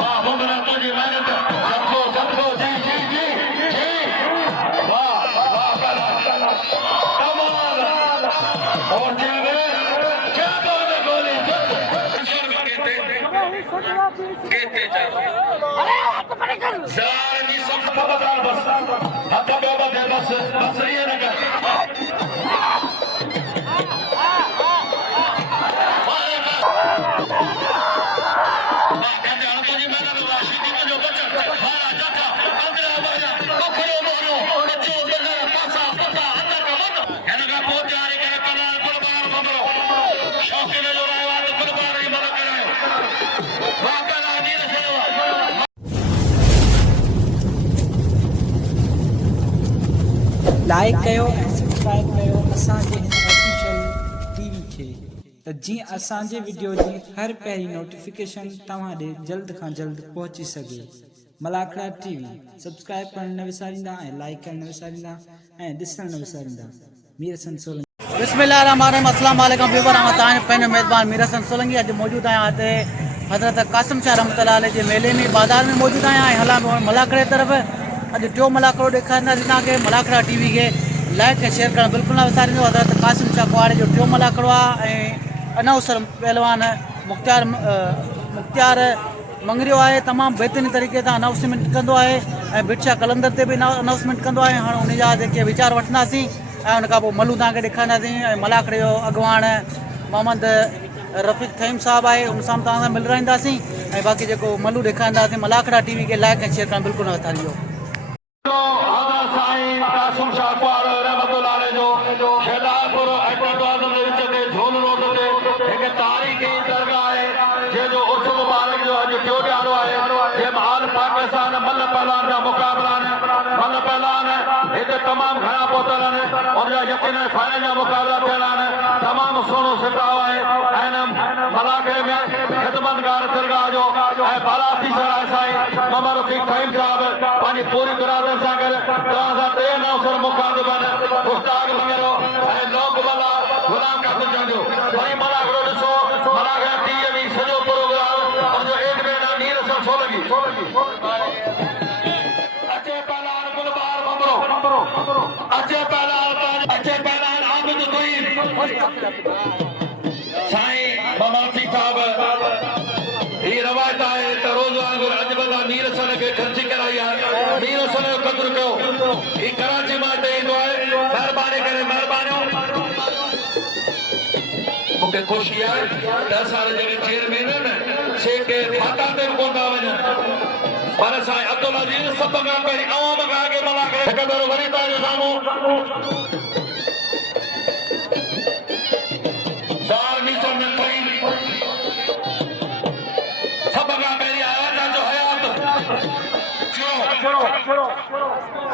वाह बुमरा तुझी मेहनत सबको सबको जी जी जी जी वाह वाह कमाल और जेबे क्या बात है गोली कहते जा ज़ानी सब खबरदार बस हाथ बाबा दे बस बस ये न कर लाइक कयो ऐं सब्सक्राइब कयो असांजे हिन ऑफिशियल टीवी खे त जीअं असांजे वीडियो जी हर पहिरीं नोटिफिकेशन तव्हां ॾे जल्द खां जल्द पहुची सघे। मलाखड़ा टीवी सब्सक्राइब करणु न विसारींदा ऐं लाइक करणु न विसारींदा ऐं ॾिसणु न विसारींदा। मीर हसन सोलंकी। बिस्मिल्लाहिर्रहमानिर्रहीम, अस्सलाम वालेकुम व्यूअर। मां तव्हांजो पंहिंजो मेज़बान मीर हसन सोलंकी अॼु मौजूदु आहियां हिते हज़रत कासिम शाह रहमतुल्लाह अलैह जे मेले में बाज़ार में मौजूदु आहियां ऐं हलां मलाखड़े तरफ़। अॼु टियों मलाखड़ो ॾेखारींदासीं तव्हांखे। मलाखड़ा टीवी खे लाइक ऐं शेयर करणु बिल्कुलु न विसारींदो। हज़रत कासिम शाह कुआड़े जो टियों मलाखड़ो आहे ऐं अनाउंसर पहलवान मुख्तियार मंगरियो आहे। तमामु बहितरीन तरीक़े सां अनाउंसमेंट कंदो आहे ऐं बिरछा कलंदर ते बि अनाउंसमेंट कंदो आहे। हाणे उन जा जेके वीचार वठंदासीं ऐं उन खां पोइ मल्लू तव्हांखे ॾेखारींदासीं। ऐं मलाखड़े जो अॻुवाण मोहम्मद रफ़ीक थईम साहिबु आहे, उन सां तव्हां सां मिलाईंदासीं ऐं बाक़ी जेको मल्लू ॾेखारींदासीं। मलाखड़ा टीवी खे लाइक ऐं शेयर करणु बिल्कुलु न विसारिजो। कासिम शाह कुआड़ो रहमतुल्लाह अलैह जो शेदापुर ऐतवाज़म जे विच ते झोल रोड ते हिकु तारीख़ी दरगाह आहे जंहिंजो उर्स मुबारक जो अॼु टियों ॾियारो आहे। जंहिंमें आल पाकिस्तान मल्ल पहलवान जा मुक़ाबला आहिनि। मल्ल पहलवान हिते तमामु घणा पहुतल आहिनि। उनजा यकीनन फाइनल जा मुक़ाबला थियल आहिनि। तमामु सुहिणो सिटाओ आहे ऐं मलाखड़े में ख़िदमतगार दरगाह जो ऐं बालासी सराय साईं मोहम्मद रफ़ीक थईम साहिब पंहिंजी पूरी बिरादर सां गॾु तव्हां सां टे अनाउंसर मुखातिब आहिनि। मुश्ताक मंगेरो ऐं लोक वाला गुलाम कासिम जो वरी मलाखड़ो ॾिसो। मलाखड़ा टीवीअ में सॼो प्रोग्राम उनजो एक भेरा मीर हसन सोलंकी अचे पहलवान गुलबार बबरो अचे पहलवान आबिद तईब साईं ममाती साहब। ही रवायत आहे त रोज़ वांगुरु अॼु बि मीर हसन खे ख़र्ची कराई आहे। मीर हसन जो क़दुरु कयो। ही कराची मां हिते ईंदो आहे। महिरबानी करे महिरबानियूं। मूंखे ख़ुशी आहे त असांजा जेके चेयरमैन आहिनि से के फाटा ते बि कोन था वञनि पर साईं अब्दुल अज़ीज़ सभ खां पहिरीं अवाम खां अॻे मलाखड़े हिकु भेरो वरी तव्हांजे साम्हूं सभ खां पहिरीं आया तव्हांजो हयात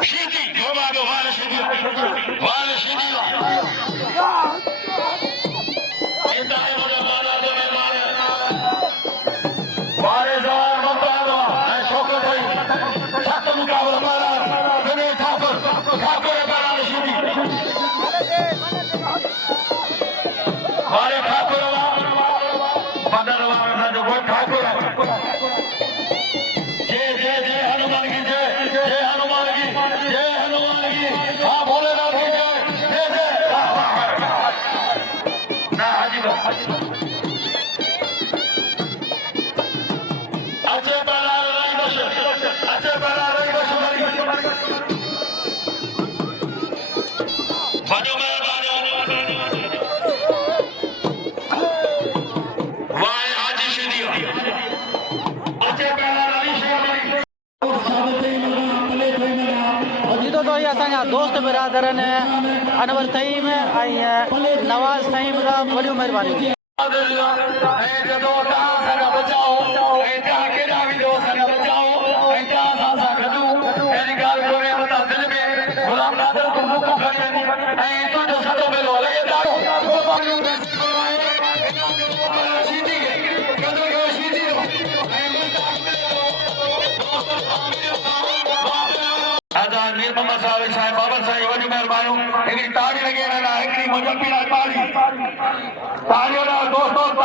शीदी वाल शीदी असांजा दोस्त बिरादर अनवर थईम ऐं नवाज़ थईम खां वॾियूं महिरबानियूं। दोस्तों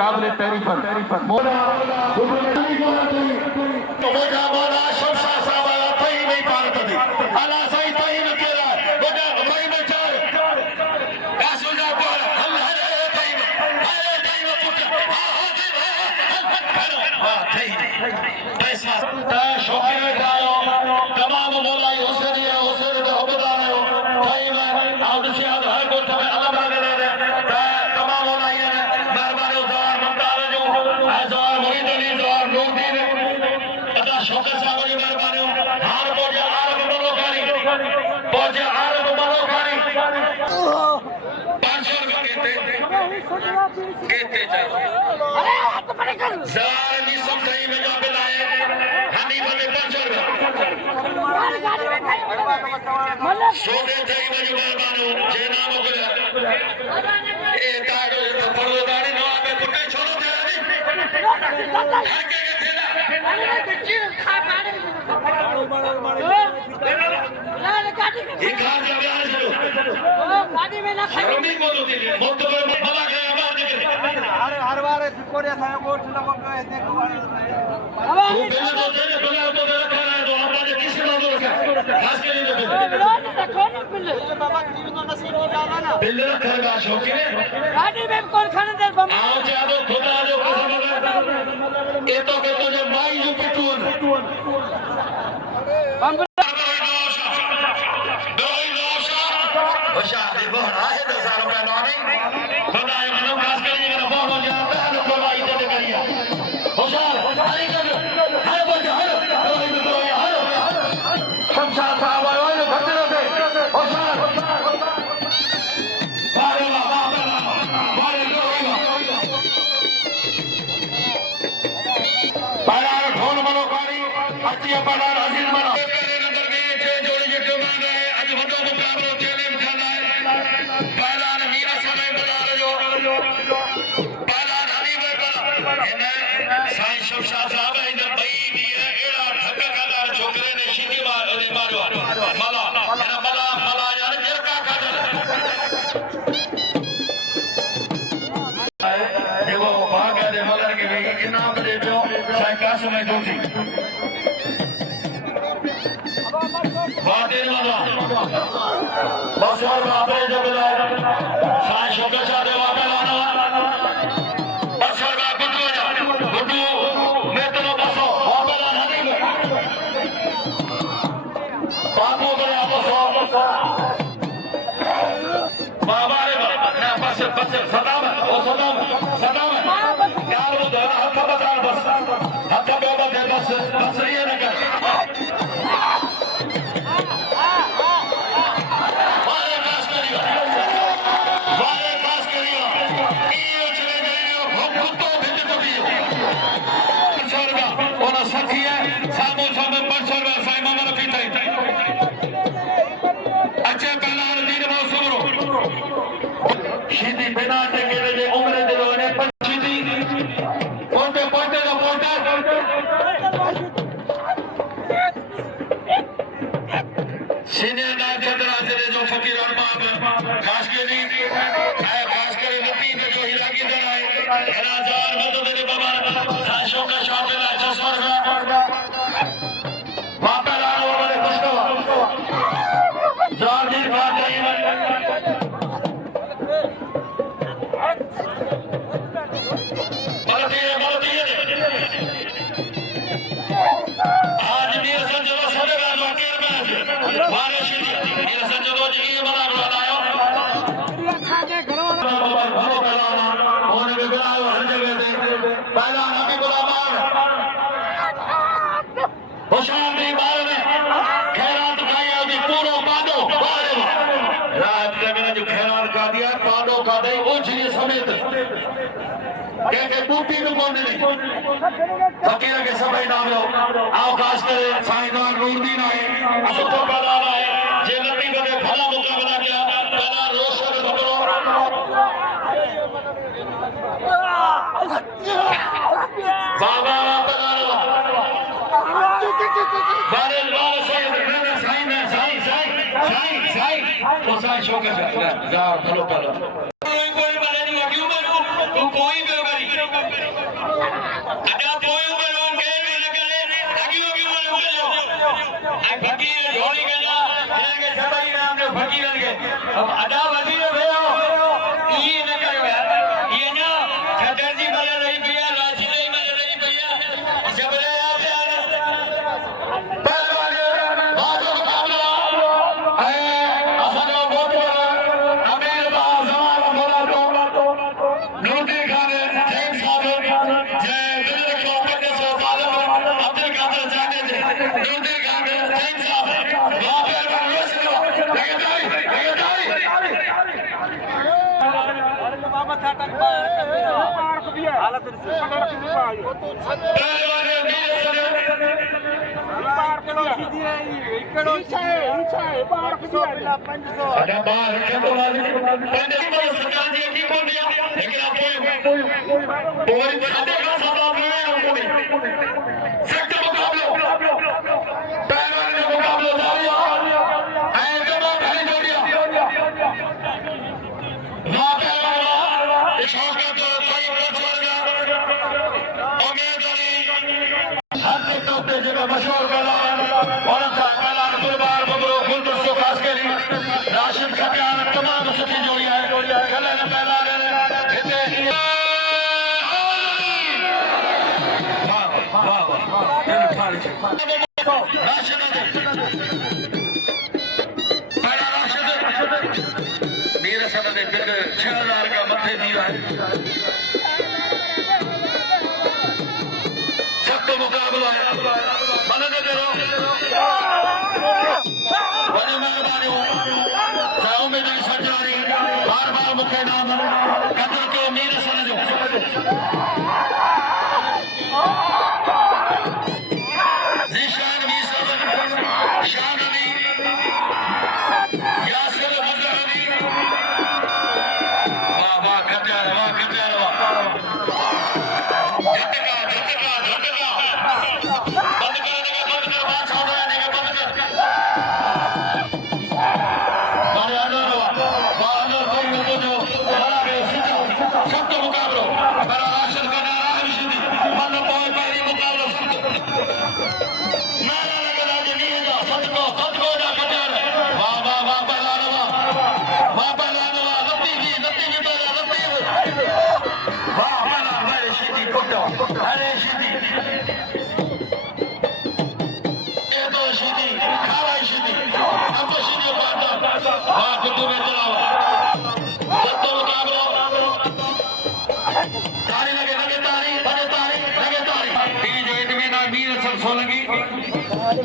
काबिल तारीफ मोना गाड़ी में कौन खाने दे बम आओ जादो खुदा जो ए तो के तुझे माई जो पिटून बम शादी बहना है 10,000 रुपया नॉनी खुदा ये मनो खास करिए मेरा बहुत हो जाता है तो कोई दे करिए होशियार अरे कर हर बजे हर कोई भी करो यार शमशाद साहब आए हो खतरे से होशियार बारे बारे बारार ढोल मनो कारी अच्छी बारार अजीज मनो अंदर में जोड़ी जो मान रहे आज वडो मुकाबलो चले खाना है बारार मीरा समय बना रहे जो बारार हनी में बना साईं शमशाद साहब इधर भाई भी है एड़ा ठग कादार छोकरे ने सीधी मारो मला यार जरका कादर देखो भाग्य दे मलर के भी इनाम दे पियो साईं कासम में दूती बातें लगा बस और बापरे जब साईं शोकत शाह दे वापे लाना बाबा रे ना बस सदाम यार वो दोनों हाथ बता बस हाथ बाबा दे बस ये ना कर वाले पास करियो ये चले गए हम कुत्तो भेज दो दियो सरगा ओना सखी है सामो सामने 500 रुपया साईं मामा ने पीता अच्छे पहला दिन वो सुरो शीदी बिना टेके दे उम्र दे ने शीदी पोंटे का पोंटा सीनियर ना चंद्रा से जो फकीर और बाप खास के नहीं खास कर नती में जो हिला की दे आए 1000 मदद दे बाबा साशों का शॉट है चश्मा का बापा लाओ वाले खुशवा जादी बात है आज मेरे संजो सदेगा वकील में वाले शीदी मेरे संजो जी ये बड़ा बनायो बाबा भलो कराना होने में बनायो हर जगह दे पहला नबी गुलामान होशियार नहीं बार में खैरात खाई अभी पूरो पादो रात लगना जो खैरात का दिया पादो का दे उजली समेत के बूटी में कौन नहीं फकीर के सभी नाम लो आओ खास करे साईदान नूरदीन आए असुतो पहला आए जे नबी बने भला मुकाबला किया पहला रोशन बकरो बाबा बारे बारे साईं वो साईं शौकत है यार भलो पहला कोई बने नहीं क्यों बनो तू कोई भी करी अदा कोई बनो के भी करे अगियो भी बनो आ फकीर ढोली गया के सभी नाम जो फकीर के अब अदा वजीर भयो ये न करो यार ये ना छतरजी बने रही भैया राशि नहीं बने रही भैया सबरे यार पहलवान बाजो मुकाबला है असनो बहुत बड़ा अमीर बाजवान बोला तो नूरदीन खान जैन साहब जय दिल को अपने से आलम अब्दुल कादिर जाने दे नूरदीन खान जैन साहब वहां पे रोशन लगातार बाबा था तक मार दिया हालत से पहलवान वीर सने बार के सीधी है इकड़ो ऊंचा है बार के 500 अरे बाहर रखे तो पहले सरकार जी ठीक हो गया लेकिन आप कोई खाते का सवाल नहीं है कोई सख्त मुकाबला पहलवान ने मुकाबला जारी है जमा भाई जोड़िया वहां पहलवान शौकत कोई पहुंचेगा उम्मीद अली हर टिकटॉक पे जगह मशहूर पहलवान और पहलवान कुर्बान बबरू गुलदर सो खास के लिए राशिद का प्यार तमाम सुखी जोड़ियां है गले ने पहला गए इतने वाह राशिद पहला राशिद मेरे समय में बिक 6000 का मथे दिया है सख्त मुकाबला है मदद करो बड़ी मेहरबानी साओ में जी सरजारी बार मुखे नाम कदर के मीर समझो जीशान भी सब शान अली यासिर मजहर अली वाह कत्यार वाह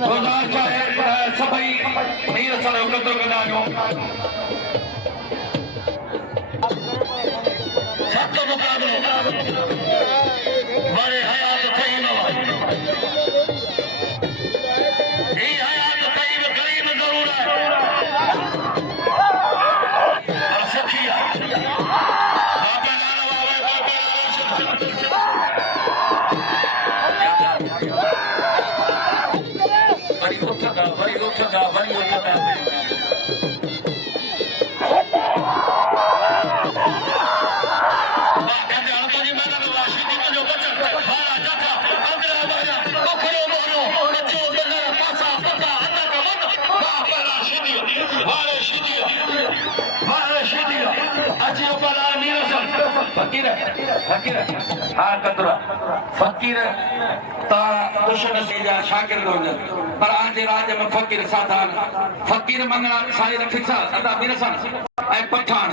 गुज़ारिश आहे सभई नीर सां कदुरु कंदा वञो सत मुक़ाबिलो वारे हयात तइब ही हयात तइब ग़रीब ज़रूर आहे पर सुखी आहे वरी उथंदा फकीर फकीर हा कदुर फकीर दुश्मन जा शागिर्द हुजनि पर आंजे राज में फकीर साधान फकीर मंगणा साईं रखिसा अदा बिरसन ऐं पठान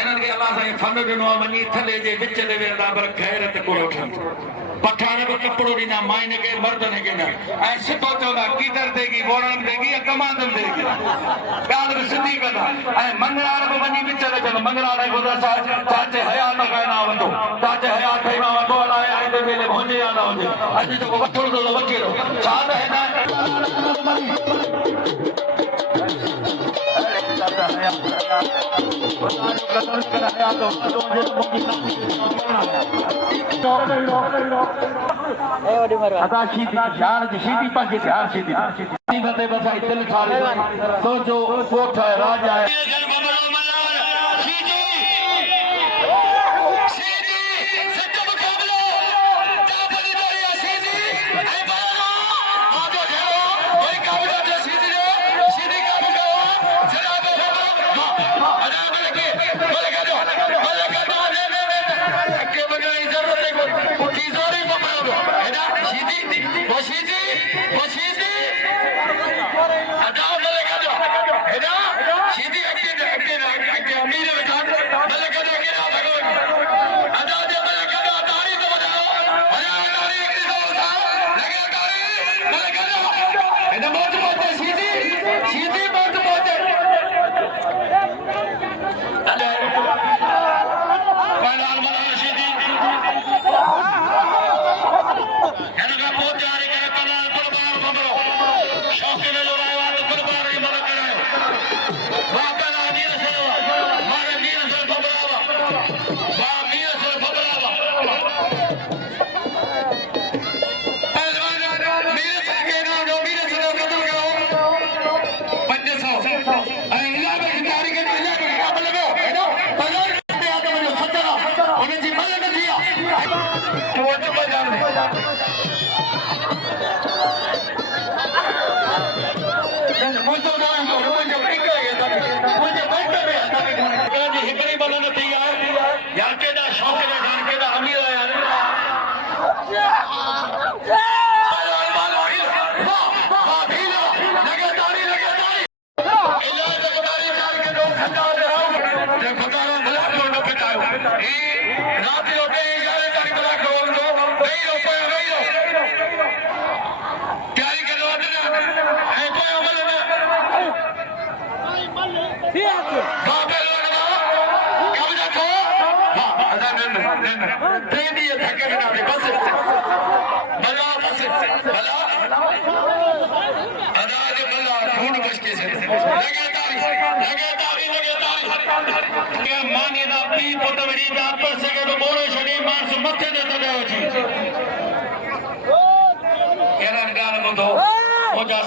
इन्हनि खे अलाह साईं फन ॾिनो आहे वञी थले जे विच ते वेंदा पर गैरत कोन वठनि पठान बि कपिड़ो ॾींदा माइन खे मर्दनि खे न ऐं सिधो चवंदा कीदर देगी बोड़नि देगी या कमांदनि देगी ॻाल्हि बि सिधी कंदा ऐं मंगणार बि वञी विच ते चवंदा मंगणार चाचे हयात कहना वठो चाचे हयात ठही मां वठो अलाए आईंदे वेले हुजे या न हुजे अॼु जेको वठो थो वठी वठो छा त हिन सोचो कोठ है राज है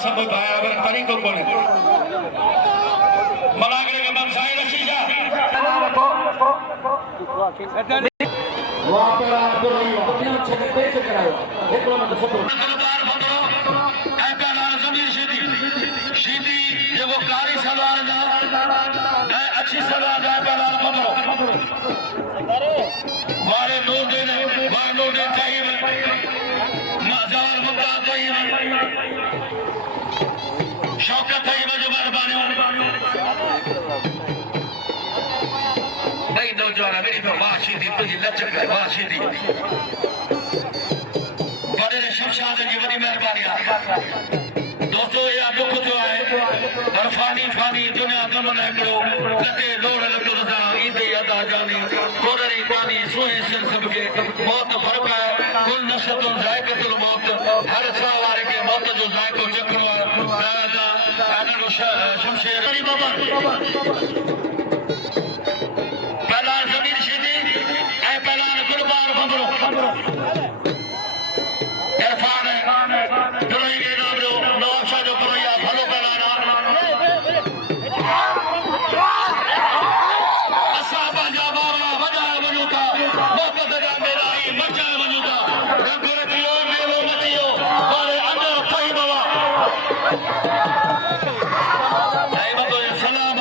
सब भाया बर तरीको कोने मलागरे के मन साई रखी जा वहां पर आपको अपने छके पे से कराओ एकरो मत फोटो दरबार बंदो एका नाल जमीर शीदी जे वो कारी सलवार दा अच्छी सलवार दा एका नाल बंदो वारे नो दे चाहिए मजार मुद्दा चाहिए शौकत है जो मेहरबानी नहीं नौजवान मेरी तो वाशीदी तुझी लचक है वाशीदी बड़े ने शमशाद की बड़ी मेहरबानी दोस्तों या दुख जो है हर फानी दुनिया गमन हिकिड़ो कटे लोड़ लॻो सा ईंदे अदा जानी कोदरी कानी सुहे सिर सबके मौत फर्क है कुल नशतुन जायकतुल मौत हर साह वारे के मौत जो जायको चखणो है दादा अनरो शमशेर अली बाबा पहला जमीर शिदी ऐ पहला कुर्बान बबरो इरफान दुरई के नाम जो नवाबशाह जो करोया भलो पहलाना असाबा जा बाबा वजाए वजूता मोहब्बत जा मेराई मचाए वजूता रंगुर दियो मेलो मचियो वाले अंदर कोई बाबा ऐ बतो सलाम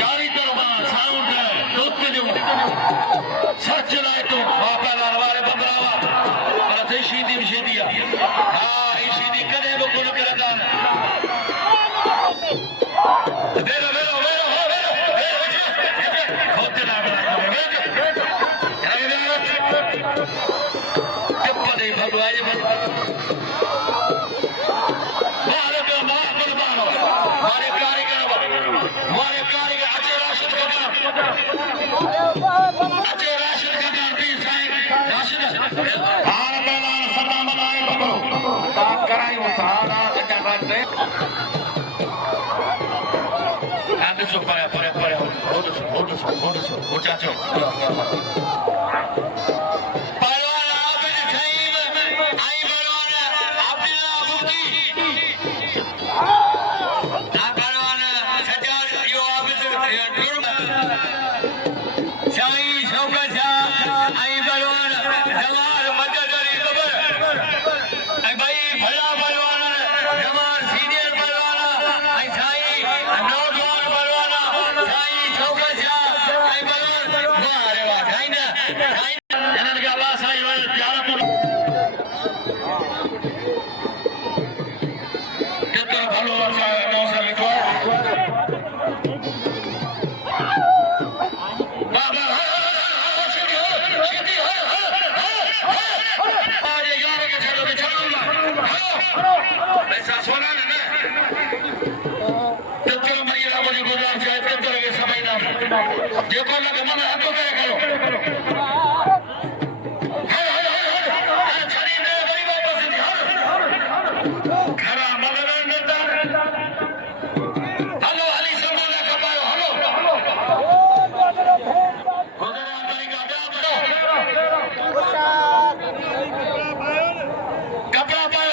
चारी तरफ साउंड दुख जो सच लाए तो बापा वाले बदलावा शीदी विशेदिया हाँ ये शीदी कदे वो कुल करता वेरो वेरो वेरो वेरो होते ना जब पदे भगवान मारे पे मार कुर्बानो मारे कारीगर अजय राशिद का भी साईं राशिद करायूं था ना जगह बाटे आंदे सो परे हो चाचो पहलवान आबिद खईम आई पहलवान अब्दुल्ला मुफ्ती आ पहलवान सजाद यो आबिद जुर्म शाही शौकत शाह आई पहलवान जमाल मदद अली कबर भाई भला पहलवान जमान सीनियर पहलवान आई साईं नौजवान पहलवान साईं शौकत शाह आई पहलवान वाह अरे वाह साईं जनन के अल्लाह साईं वाले प्यारा तो कितना भलो सा नौसा लिखो बाबा सीधी आज यार के चलो ऐसा सोना ना तत्व मरिया मुझे गुजार जाए तत्व के समय ना देखो लगे मन हको करे करो छड़ी ने बड़ी वापस दी खरा मगर नंदा हेलो अली समझा कपायो हेलो गुजरात तरीका कपड़ा पायो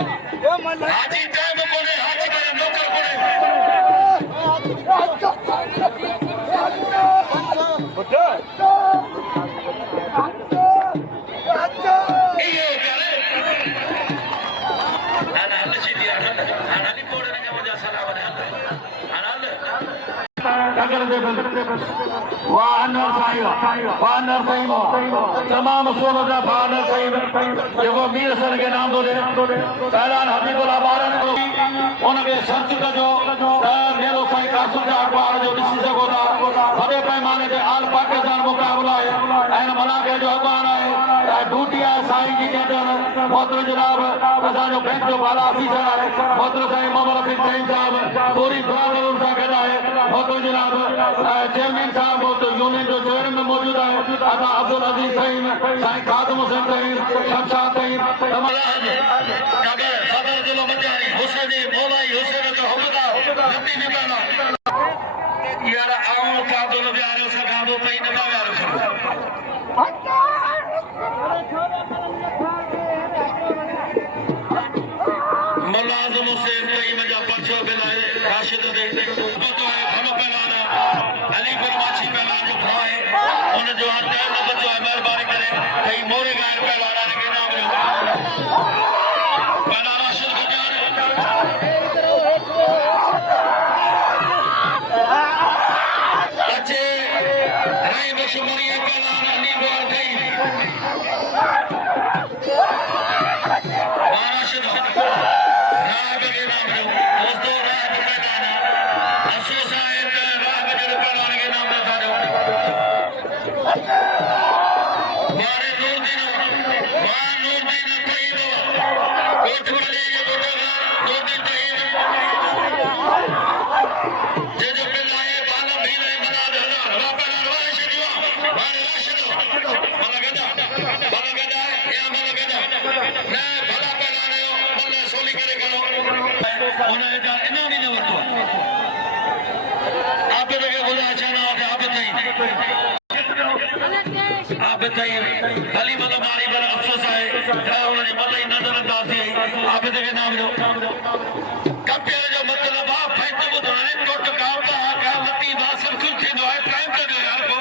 हाजी टाइम कोने हाजी करे नौकर कोने ये करे ana leci dia ana ni pore dengan wajah salah pada ana अगर वानर साईं तमाम सोलह वानर साईं जेको मीर सर के नाम दो दे पहलान हबीबुल्लाह बारन को उनके संत का जो मेरो साईं कासुम जा अखबार जो ॾिसी सघो था वॾे पैमाने ते आल पाकिस्तान मुक़ाबला आहे ऐं मलाके जो अॻवान आहे ड्यूटी आहे साईं जी ॼटण मोहतरम जनाब असांजो बैंक जो बाला ऑफिसर आहे मोहतरम साईं मोहम्मद रफ़ीक साईं साहब पूरी दुआ ज़रूर सां गॾु आहे मोहतरम जनाब चेयरमैन साहब यूनियन जो चेयरमैन में मौजूद है अदा अब्दुल अजीज साईं साईं खादिम हुसैन साईं शमशाद साईं सदर जिलो मटियारी हुसैन मौलाई हुसैन जो हुकदा नबी निकाला यार आऊं का तो प्यारे सका दो पई न प्यारे मुलाजिम हुसैन कई मजा पछो बिलाए राशिद दे तो है भलो पहलाना अली गुरमाची पहलान जो भाई उन जो हर टाइम न बचो है मेहरबानी करे कई मोरे गायर पहलाना के नाम रे पहला राशिद गुजार अच्छे राय बशुमरिया पहलाना नी बोल गई उन्हें का इनाम ही न वरतो आप के खुदा चाहना हो आप बताइए आप बताइए भली मतलब मारी बड़ा अफसोस है उन्होंने मतलब ही नजरअंदाज थी आप के नाम दो कंपेयर जो मतलब आप फैसले को दोने टोट काम का लती बात सब कुछ थे दो है टाइम कर दो यार को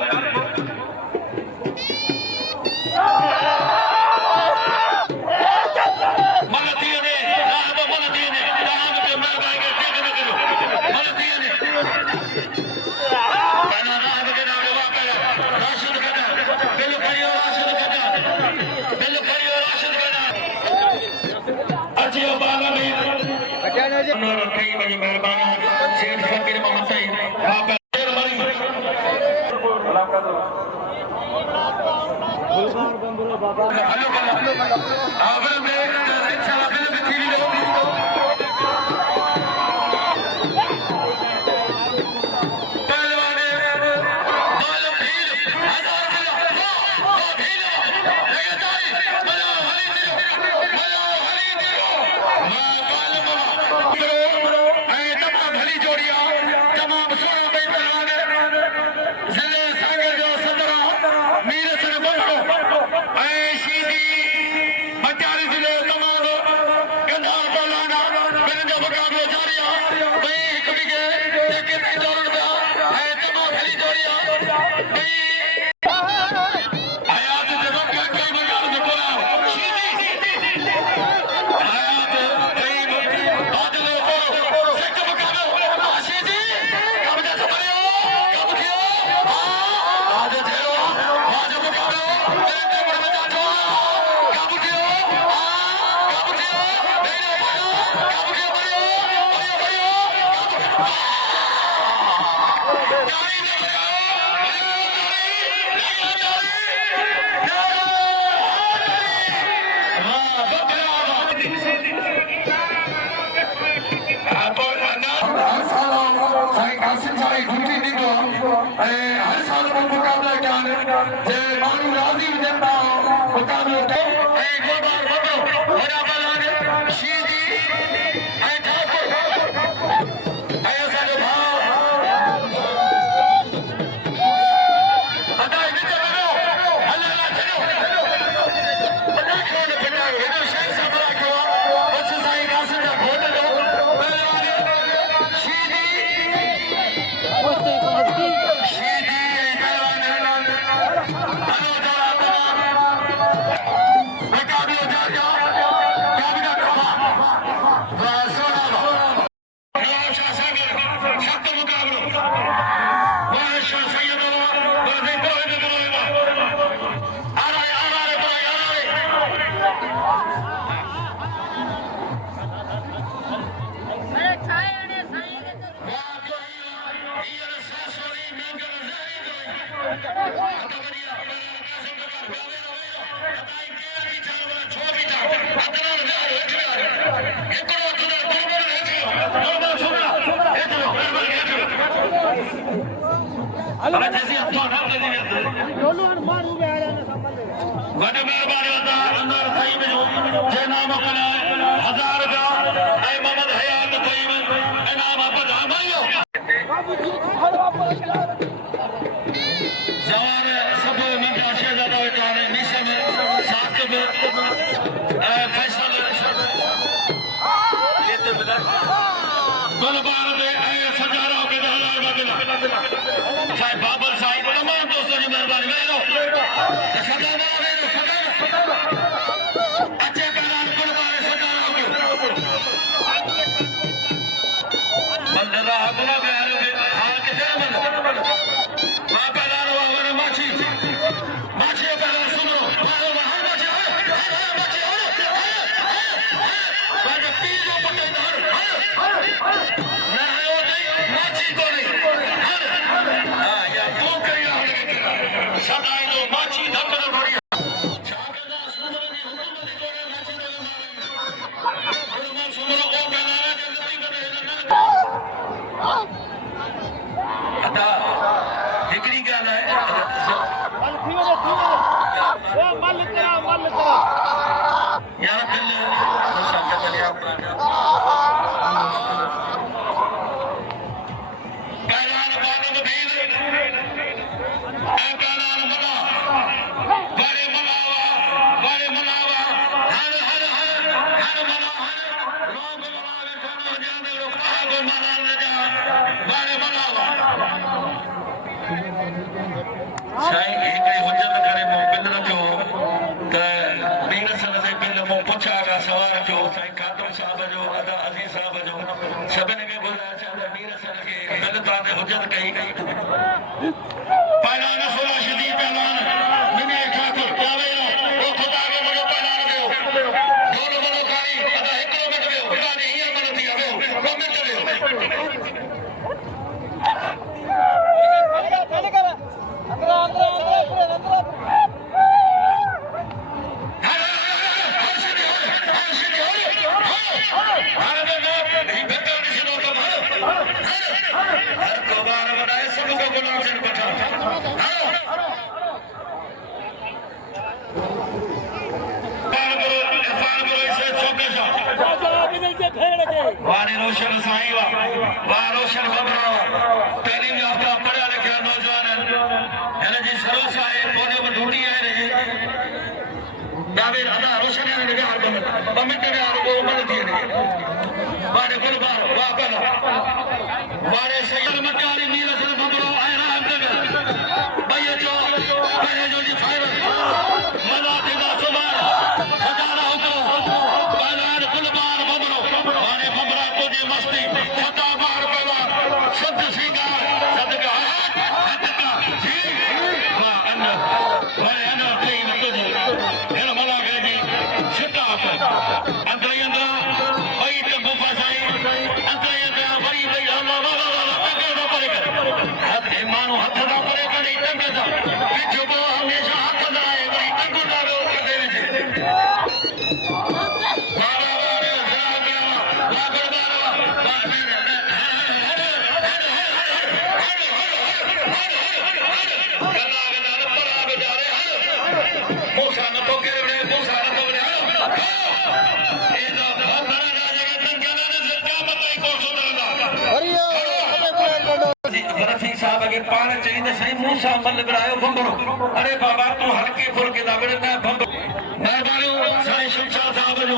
बाबर साहिब तमाम दोस्तों की मेहरबानी अच्छे पहलान कुर्बान बंदरा हकुना प्यार हाल किथे मां पहलान वाला माछी माछी पहलान सुनो मारो हर माछी हर पी जो पटे ना हो नहीं माछी को नहीं हां या तू करियो सदाई जो माछी धक्कर पड़ी यार जो अदा अज़ीज़ साहब जो सभिनी खे ॿुधाए छॾ मीर सन खे मिलता ते हुजत कई पहलवान सोला शदीद पहलवान मिने ठाकुर क्या वे ओ खुदा के बड़ो पहलवान देओ ढोल बड़ो खाली अदा हिकड़ो मिनट वियो खुदा ने हीअं मन थी वियो को मिनट वियो वारे रोशन साईं वाह रोशन बबरा तालीम याफ्ता पढ़िया लिखिया नौजवान हिन जी सरोस आहे पोडियो में ढूंढी आहे जावेद अदा रोशन ने लगा ब मिनट में वो उमर थी वारे गुलबार वाह पहला वारे सैयद मटियारी मीर सन बबरो आए राम नगर भैया जो पहले जो जी फाइनल मजा देगा सुभान सजाना हुक्म पहलवान गुलबार बबरो वारे बबरा तुझे मस्ती सदा बार पहलवान सद सिंगार सदका सदका जी वाह अंदर वारे अंदर तीन तुझे हेलो मला जी छिटा अंदर अंदर भाई तबू फसाई अंदर अंदर वरी भाई अल्लाह वाह मानो हथ ना परे कॾहिं टंग सां पिछो पोइ हमेशह हथ ना आहे वरी टंग ना वियो कॾहिं विझे मूंसां नथो केरु विड़े मूंसां नथो विड़े रफीक साहब के पान चाहिए सही मूसा मल विरायो भंबरो अरे बाबा तू हल्के फुल्के दा विड़े न भंबरो महिरबानी साईं शमशाद साहब जो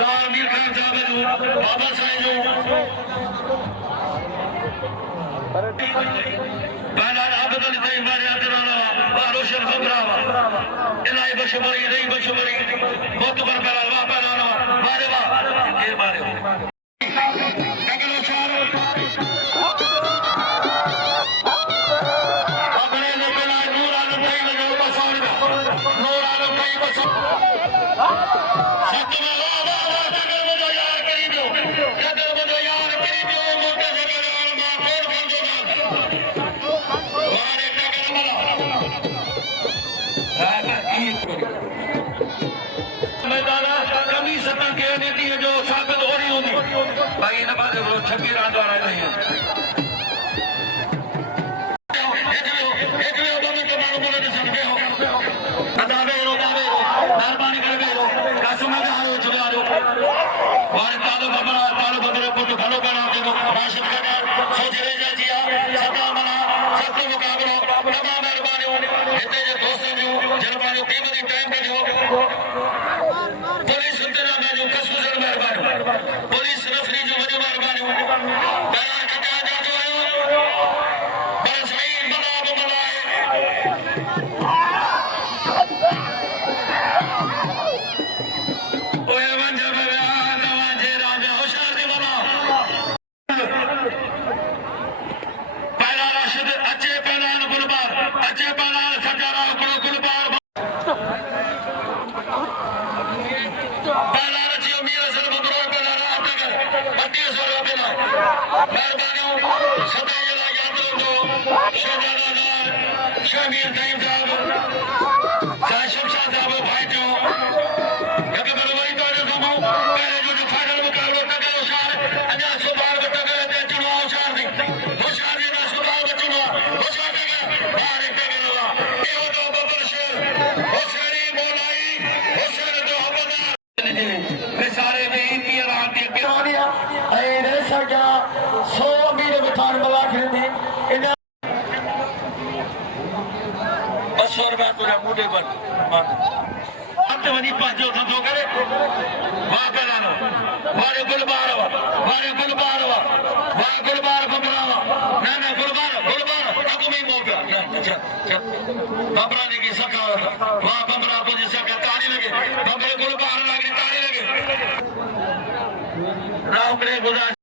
साईं मीर खान साहब जो बाबा साईं जो बाला आबद अली ताई मारे अदराना वा रोशन भंबरा इलाही बशमरी रही बशमरी बहुत बरकरार वा पहलाना मारे वा ये मारे अगलो चार जो साबित हो रही होगी भाई इन बात छब्बीस रान द्वारा नहीं है मेहरबानी कर कासुम वारे तालो बबरा पुट भलो करा राशिद खबर सोचरे जिया सदा मना सत मुकाबलो तमाम मेहरबानी हिते जे दोस्तन जो जनपानी कीमती टाइम कढियो पुलिस इंतजाम जो कसुजर मेहरबानी पुलिस नफरी जो वॾी मेहरबानी बयान कटा जातो आयो बस सही बना बनाए ओए वंज बया नवाजे राजा होशियार दी बना पहला राशिद अचे पहला गुलबार अचे पहला सजारा गुलबार पहला रचियो मीर सन बबरो पहला रात कर 3200 रुपया मेहरबानी सदा जला याद रखो शहजादा लाल शमीर ताईम साहब साईं शमशाद साहब भाई जो एक बरवरी तो जो समो पहले जो फाइनल मुकाबलो टकरो शार अजा सुबार टकरे ते चुनो शार दी होशियार दी ना सुबार चुनो होशियार टकर बाहर टकरवा ए वो तो बबर शेर होशियारी मोलाई होशियार जो हबदा मैं सारे में इंडिया रात के गिरानिया ए रे सजा 100 मीर बथान बला खेलते इन 200 रुपया तुझा मुंडे पर अब तो वनी पांचो धंधो करे वाह पहलानो वारे गुलबार बबरावा ना गुलबार अगु में मौका बबरा ने की सका वाह बबरा को जिसका ताली लगे बबरे गुलबार लगे ताली लगे रावकड़े गुज़ारिश